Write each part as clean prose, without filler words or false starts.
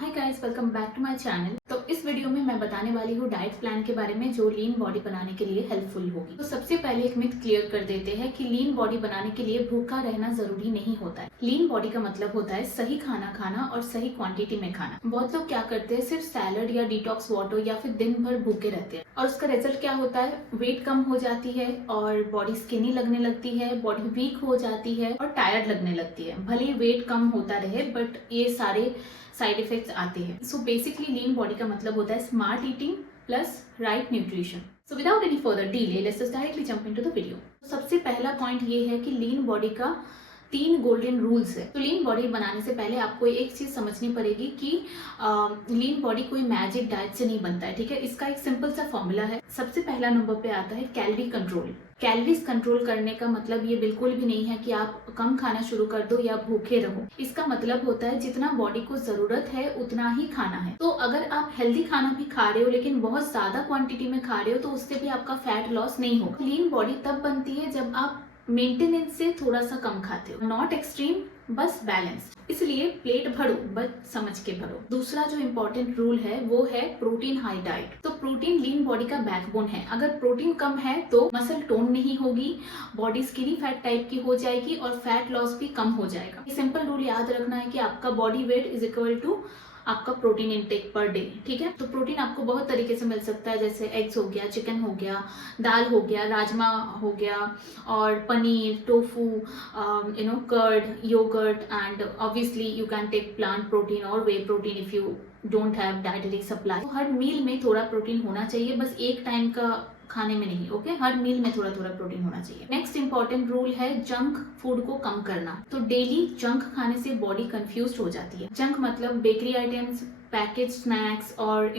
Hi guys, welcome back to my channel. तो इस video में मैं बताने वाली हूँ डाइट प्लान के बारे में जो लीन बॉडी बनाने के लिए हेल्पफुल होगी। तो सबसे पहले एक मिथ क्लियर कर देते हैं कि लीन बॉडी बनाने के लिए भूखा रहना जरूरी नहीं होता है। लीन बॉडी का मतलब होता है सही खाना खाना और सही क्वांटिटी में खाना। बहुत लोग क्या करते हैं, सिर्फ सैलड या डिटॉक्स वाटर या फिर दिन भर भूखे रहते हैं और उसका रिजल्ट क्या होता है, वेट कम हो जाती है और बॉडी स्किनी लगने लगती है, बॉडी वीक हो जाती है और टायर्ड लगने लगती है। भले ही वेट कम होता रहे बट ये सारे साइड इफेक्ट्स आते हैं। सो बेसिकली लीन बॉडी का मतलब होता है smart eating plus right nutrition. So without any further delay let's just directly jump into the video. सबसे पहला पॉइंट ये है कि लीन बॉडी का 3 गोल्डन रूल्स है। तो लीन बॉडी बनाने से पहले आपको एक चीज समझनी पड़ेगी कि लीन बॉडी कोई मैजिक डाइट से नहीं बनता है, ठीक है। इसका एक सिंपल सा फॉर्मूला है। सबसे पहला नंबर पे आता है कैलोरी कंट्रोल। कैलोरीज कंट्रोल करने का मतलब ये बिल्कुल भी नहीं है कि आप कम खाना शुरू कर दो या भूखे रहो। इसका मतलब होता है जितना बॉडी को जरूरत है उतना ही खाना है। तो अगर आप हेल्दी खाना भी खा रहे हो लेकिन बहुत ज्यादा क्वांटिटी में खा रहे हो तो उससे भी आपका फैट लॉस नहीं होगा। लीन बॉडी तब बनती है जब आप मेंटेनेंस से थोड़ा सा कम खाते हो, नॉट एक्सट्रीम, बस बैलेंस। इसलिए प्लेट भरो बट समझ के भरो। दूसरा जो इम्पोर्टेंट रूल है वो है प्रोटीन हाई डाइट। तो प्रोटीन लीन बॉडी का बैकबोन है। अगर प्रोटीन कम है तो मसल टोन नहीं होगी, बॉडी स्किनी फैट टाइप की हो जाएगी और फैट लॉस भी कम हो जाएगा। ये सिंपल रूल याद रखना है कि आपका body weight is equal to आपका प्रोटीन इनटेक पर डे, ठीक है। तो प्रोटीन आपको बहुत तरीके से मिल सकता है, जैसे एग्स हो गया, चिकन हो गया, दाल हो गया, राजमा हो गया और paneer, tofu, curd, yoghurt and obviously you can take plant protein और whey protein if you don't have dietary supply. तो हर मील में थोड़ा प्रोटीन होना चाहिए, बस एक टाइम का खाने में नहीं, ओके। हर मील में थोड़ा थोड़ा प्रोटीन होना चाहिए। नेक्स्ट इंपॉर्टेंट रूल है जंक फूड को कम करना। तो डेली जंक खाने से बॉडी कंफ्यूज हो जाती है। जंक मतलब बेकरी आइटम्स, पैकेज स्नैक्स और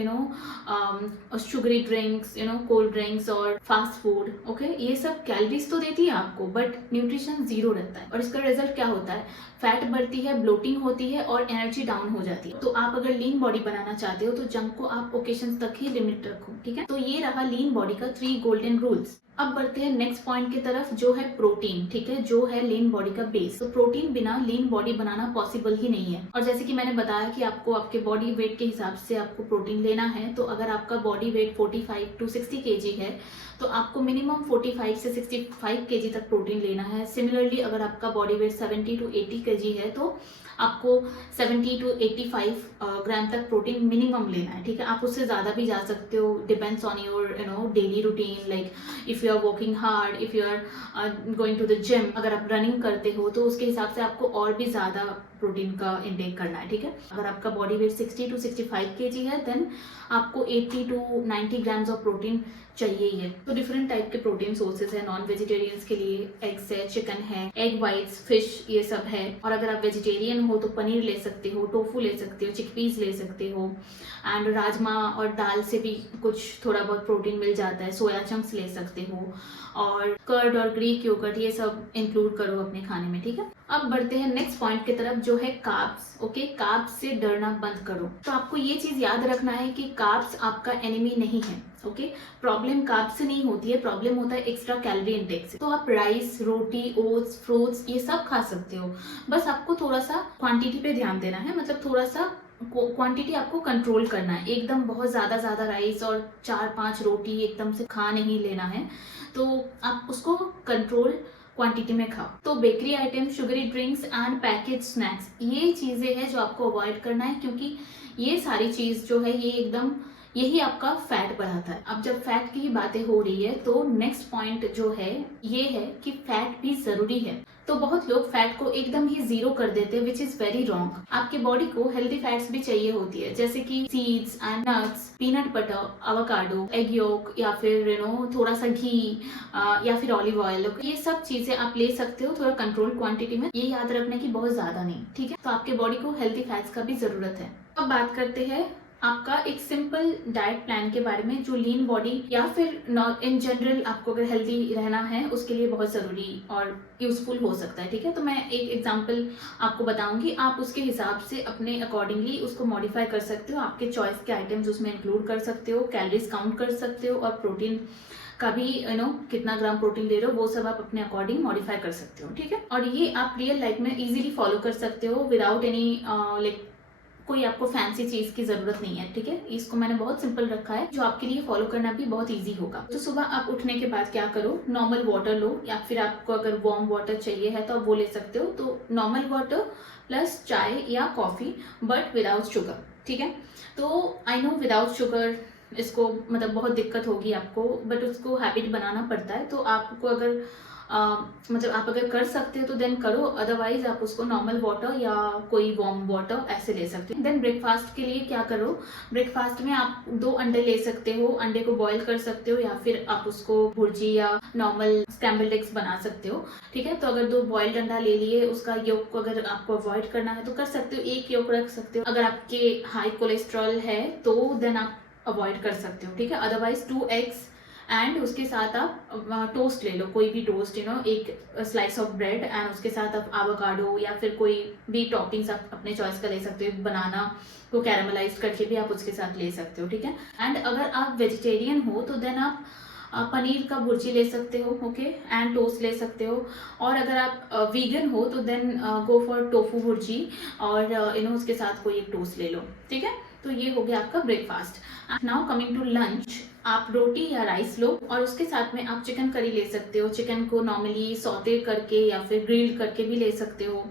शुगरी ड्रिंक्स, कोल्ड ड्रिंक्स और फास्ट फूड, ओके। ये सब कैलोरीज तो देती है आपको बट न्यूट्रिशन जीरो रहता है और इसका रिजल्ट क्या होता है, फैट बढ़ती है, ब्लोटिंग होती है और एनर्जी डाउन हो जाती है। तो आप अगर लीन बॉडी बनाना चाहते हो तो जंक को आप ओकेशन तक ही लिमिट रखो, ठीक है। तो ये रहा लीन बॉडी का 3 गोल्डन रूल्स। अब बढ़ते हैं नेक्स्ट पॉइंट की तरफ जो है प्रोटीन, ठीक है, जो है लीन बॉडी का बेस। तो प्रोटीन बिना लीन बॉडी बनाना पॉसिबल ही नहीं है। और जैसे कि मैंने बताया कि आपको आपके बॉडी वेट के हिसाब से आपको प्रोटीन लेना है। तो अगर आपका बॉडी वेट 45 to 60 kg है तो आपको मिनिमम 45 से 65 kg तक प्रोटीन लेना है। सिमिलरली अगर आपका बॉडी वेट 70 to 80 kg है तो आपको 70 to 85 ग्राम तक प्रोटीन मिनिमम लेना है, ठीक है। आप उससे ज़्यादा भी जा सकते हो, depends on your daily routine. Like if you are working hard, if you are going to the gym, अगर आप रनिंग करते हो तो उसके हिसाब से आपको और भी ज़्यादा प्रोटीन का इंटेक करना है, ठीक है। अगर आपका बॉडी वेट 60 to 65 kg है देन आपको 80 to 90 ग्राम्स ऑफ प्रोटीन चाहिए ही है। तो डिफरेंट टाइप के प्रोटीन सोर्सेज है। नॉन वेजिटेरियंस के लिए एग्स है, चिकन है, एग वाइट्स, फिश, ये सब है। और अगर आप वेजिटेरियन हो तो पनीर ले सकते हो, टोफू ले सकते हो, चिकपीस ले सकते हो एंड राजमा और दाल से भी कुछ थोड़ा बहुत प्रोटीन मिल जाता है। सोया चंक्स ले सकते हो और कर्ड और ग्रीक योगर्ट, ये सब इंक्लूड करो अपने खाने में, ठीक है। अब बढ़ते हैं नेक्स्ट पॉइंट की तरफ जो है कार्ब्स, ओके। कार्ब्स से डरना बंद करो। तो आपको ये चीज याद रखना है कि कार्ब्स आपका एनिमी नहीं है, ओके। प्रॉब्लम कार्ब्स से नहीं होती है, प्रॉब्लम होता है एक्स्ट्रा कैलोरी इंटेक से। तो आप राइस, रोटी, ओट्स, फ्रूट्स ये सब खा सकते हो, बस आपको थोड़ा सा क्वांटिटी पे ध्यान देना है। मतलब थोड़ा सा क्वांटिटी आपको कंट्रोल करना है। एकदम बहुत ज्यादा राइस और 4-5 रोटी एकदम से खा नहीं लेना है, तो आप उसको कंट्रोल क्वांटिटी में खाओ। तो bakery item, sugary drinks and package snacks, ये चीजें हैं जो आपको अवॉइड करना है क्योंकि ये सारी चीज जो है ये एकदम यही आपका फैट बढ़ाता है। अब जब फैट की ही बातें हो रही है तो नेक्स्ट पॉइंट जो है ये है कि फैट भी जरूरी है। तो बहुत लोग फैट को एकदम ही जीरो कर देते हैं विच इज वेरी रॉन्ग। आपके बॉडी को हेल्दी फैट्स भी चाहिए होती है, जैसे कि seeds and nuts, peanut butter, avocado, egg yolk या फिर थोड़ा सा घी या फिर ऑलिव ऑयल, ये सब चीजें आप ले सकते हो थोड़ा कंट्रोल क्वांटिटी में। ये याद रखना कि बहुत ज्यादा नहीं, ठीक है। तो आपके बॉडी को हेल्दी फैट्स का भी जरूरत है। अब बात करते हैं आपका एक सिंपल डाइट प्लान के बारे में जो लीन बॉडी या फिर इन जनरल आपको अगर हेल्दी रहना है उसके लिए बहुत ज़रूरी और यूजफुल हो सकता है, ठीक है। तो मैं एक एग्जांपल आपको बताऊंगी, आप उसके हिसाब से अपने अकॉर्डिंगली उसको मॉडिफाई कर सकते हो। आपके चॉइस के आइटम्स उसमें इंक्लूड कर सकते हो, कैलोरीज काउंट कर सकते हो और प्रोटीन का भी कितना ग्राम प्रोटीन ले रहे हो वो सब आप अपने अकॉर्डिंग मॉडिफाई कर सकते हो, ठीक है। और ये आप रियल लाइफ में इजीली फॉलो कर सकते हो विदाउट एनी लाइक कोई आपको फैंसी चीज़ की ज़रूरत नहीं है, ठीक है। इसको मैंने बहुत सिंपल रखा है, जो आपके लिए फॉलो करना भी बहुत ईजी होगा। तो सुबह आप उठने के बाद क्या करो, नॉर्मल वाटर लो, या फिर आपको अगर वार्म वाटर चाहिए है तो आप वो ले सकते हो। तो नॉर्मल वाटर प्लस चाय या कॉफ़ी, बट विदाउट शुगर, ठीक है। तो आई नो विदाउट शुगर इसको मतलब बहुत दिक्कत होगी आपको, बट उसको हैबिट बनाना पड़ता है। तो आपको अगर मतलब आप अगर कर सकते हो तो देन करो, अदरवाइज आप उसको नॉर्मल वाटर या कोई वार्म वाटर ऐसे ले सकते हो। देन ब्रेकफास्ट के लिए क्या करो, ब्रेकफास्ट में आप 2 अंडे ले सकते हो, अंडे को बॉईल कर सकते हो, या फिर आप उसको भुर्जी या नॉर्मल स्क्रैम्बल्ड एग्स बना सकते हो, ठीक है। तो अगर 2 बॉइल्ड अंडा ले लिए, उसका योक को अगर आपको अवॉइड करना है तो कर सकते हो, 1 योक रख सकते हो। अगर आपके हाई कोलेस्ट्रॉल है तो देन आप अवॉइड कर सकते हो, ठीक है। अदरवाइज 2 एग्स एंड उसके साथ आप टोस्ट ले लो, कोई भी टोस्ट, एक स्लाइस ऑफ ब्रेड, एंड उसके साथ आप एवोकाडो या फिर कोई भी टॉपिंग्स आप अपने चॉइस का ले सकते हो। बनाना को कैरामलाइज करके भी आप उसके साथ ले सकते हो, ठीक है। एंड अगर आप वेजिटेरियन हो तो देन आप पनीर का भुर्जी ले सकते हो, ओके, एंड टोस्ट ले सकते हो। और अगर आप वीगन हो तो then go for tofu bhurji, और उसके साथ कोई एक टोस्ट ले लो, ठीक है। तो ये हो गया आपका breakfast. Now coming to lunch, आप रोटी या राइस लो, और उसके साथ में आप चिकन करी ले सकते हो। चिकन को नॉर्मली सौते करके या फिर ग्रिल्ड करके भी ले सकते हो,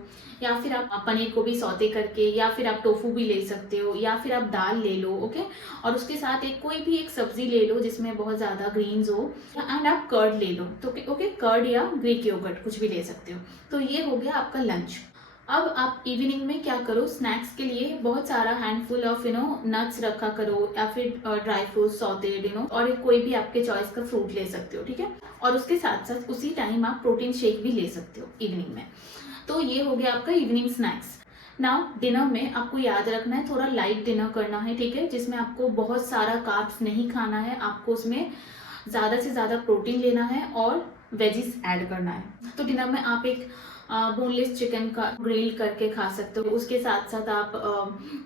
या फिर आप पनीर को भी सौते करके, या फिर आप टोफू भी ले सकते हो, या फिर आप दाल ले लो, ओके। और उसके साथ कोई भी एक सब्जी ले लो जिसमें बहुत ज़्यादा ग्रीन्स हो, एंड आप कर्ड ले लो, तो ओके, कर्ड या ग्रीक योगर्ट कुछ भी ले सकते हो। तो ये हो गया आपका लंच। अब आप इवनिंग में क्या करो, स्नैक्स के लिए बहुत सारा हैंडफुल ऑफ नट्स रखा करो, या फिर ड्राई फ्रूट सॉटेड, और कोई भी आपके चॉइस का फ्रूट ले सकते हो, ठीक है। और उसके साथ साथ उसी टाइम आप प्रोटीन शेक भी ले सकते हो इवनिंग में। तो ये हो गया आपका इवनिंग स्नैक्स। नाउ डिनर में आपको याद रखना है, थोड़ा लाइट डिनर करना है, ठीक है, जिसमें आपको बहुत सारा कार्ब्स नहीं खाना है। आपको उसमें ज़्यादा से ज़्यादा प्रोटीन लेना है और वेजिस ऐड करना है। तो डिनर में आप एक बोनलेस चिकन का ग्रिल करके खा सकते हो। उसके साथ साथ आप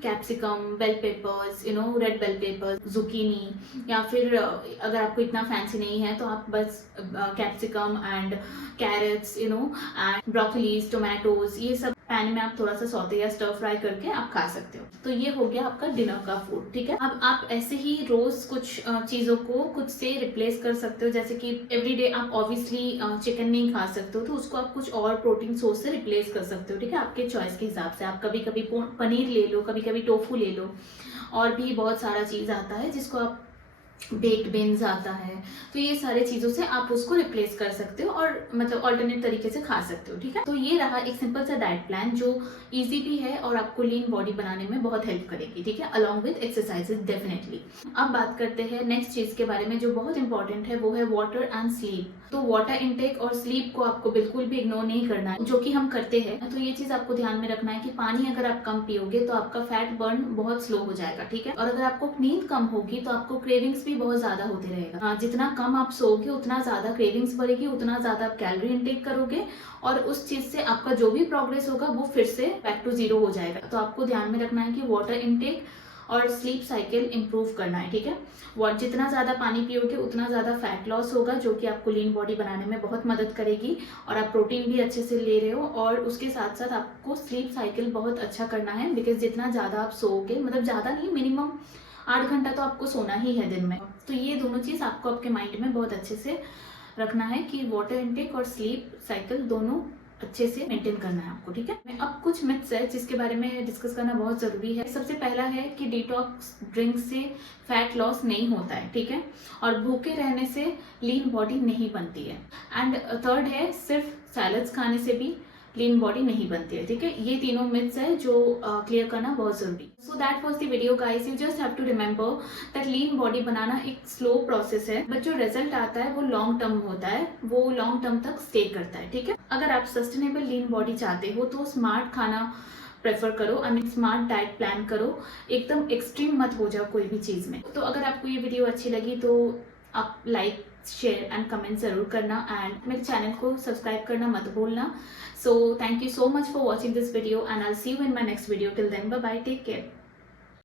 capsicum, bell peppers, red bell peppers, zucchini, या फिर अगर आपको इतना फैंसी नहीं है तो आप बस capsicum and carrots, and broccolis, tomatoes, ये सब पैन में आप थोड़ा सा सौते या स्टर फ्राई करके आप खा सकते हो। तो ये हो गया आपका डिनर का फूड, ठीक है। अब आप ऐसे ही रोज कुछ चीज़ों को कुछ से रिप्लेस कर सकते हो, जैसे कि एवरीडे आप ऑब्वियसली चिकन नहीं खा सकते हो, तो उसको आप कुछ और प्रोटीन सोर्स से रिप्लेस कर सकते हो, ठीक है, आपके चॉइस के हिसाब से। आप कभी कभी पनीर ले लो, कभी कभी टोफू ले लो, और भी बहुत सारा चीज़ आता है जिसको आप बेक्ड बीन्स आता है, तो ये सारे चीज़ों से आप उसको रिप्लेस कर सकते हो और मतलब ऑल्टरनेट तरीके से खा सकते हो, ठीक है। तो ये रहा एक सिंपल सा डाइट प्लान जो इजी भी है और आपको लीन बॉडी बनाने में बहुत हेल्प करेगी, ठीक है, अलॉन्ग विद एक्सरसाइजेज डेफिनेटली। अब बात करते हैं नेक्स्ट चीज़ के बारे में जो बहुत इंपॉर्टेंट है, वो है वाटर एंड स्लीप। तो वाटर इनटेक और स्लीप को आपको बिल्कुल भी इग्नोर नहीं करना है, जो कि हम करते हैं। तो ये चीज़ आपको ध्यान में रखना है कि पानी अगर आप कम पियोगे तो आपका फैट बर्न बहुत स्लो हो जाएगा, ठीक है। और अगर आपको नींद कम होगी तो आपको क्रेविंग्स भी बहुत ज़्यादा होते रहेगा। जितना कम आप सोओगे उतना ज़्यादा क्रेविंग्स बढ़ेगी, उतना ज़्यादा आप कैलोरी इनटेक करोगे, और उस चीज़ से आपका जो भी प्रोग्रेस होगा वो फिर से बैक टू जीरो हो जाएगा। तो आपको ध्यान में रखना है कि वाटर इनटेक और स्लीप साइकिल इंप्रूव करना है, ठीक है। और जितना ज़्यादा पानी पियोगे उतना ज़्यादा फैट लॉस होगा, जो कि आपको लीन बॉडी बनाने में बहुत मदद करेगी, और आप प्रोटीन भी अच्छे से ले रहे हो। और उसके साथ साथ आपको स्लीप साइकिल बहुत अच्छा करना है, बिकॉज जितना ज़्यादा आप सोओगे, मतलब ज़्यादा नहीं, मिनिमम 8 घंटा तो आपको सोना ही है दिन में। तो ये दोनों चीज़ आपको आपके माइंड में बहुत अच्छे से रखना है कि वाटर इनटेक और स्लीप साइकिल दोनों अच्छे से मेंटेन करना है आपको, ठीक है। अब कुछ मिथ्स है जिसके बारे में डिस्कस करना बहुत ज़रूरी है। सबसे पहला है कि डिटॉक्स ड्रिंक से फैट लॉस नहीं होता है, ठीक है, और भूखे रहने से लीन बॉडी नहीं बनती है। एंड थर्ड है, सिर्फ सैलड्स खाने से भी लीन बॉडी नहीं बनती है, ठीक है। ये तीनों मिथ्स है जो क्लियर करना बहुत जरूरी। So that was the video guys. You just have to remember that lean body बनाना एक स्लो प्रोसेस है, बट जो रिजल्ट आता है वो लॉन्ग टर्म होता है, वो लॉन्ग टर्म तक स्टे करता है, ठीक है। अगर आप सस्टेनेबल लीन बॉडी चाहते हो तो स्मार्ट खाना प्रेफर करो, I mean smart diet plan करो, एकदम एक्सट्रीम मत हो जाओ कोई भी चीज़ में। तो अगर आपको ये वीडियो अच्छी लगी तो आप लाइक, शेयर एंड कमेंट ज़रूर करना, एंड मेरे चैनल को सब्सक्राइब करना मत भूलना। So thank you so much for watching this video, and I'll see you in my next video. Till then, bye bye, take care.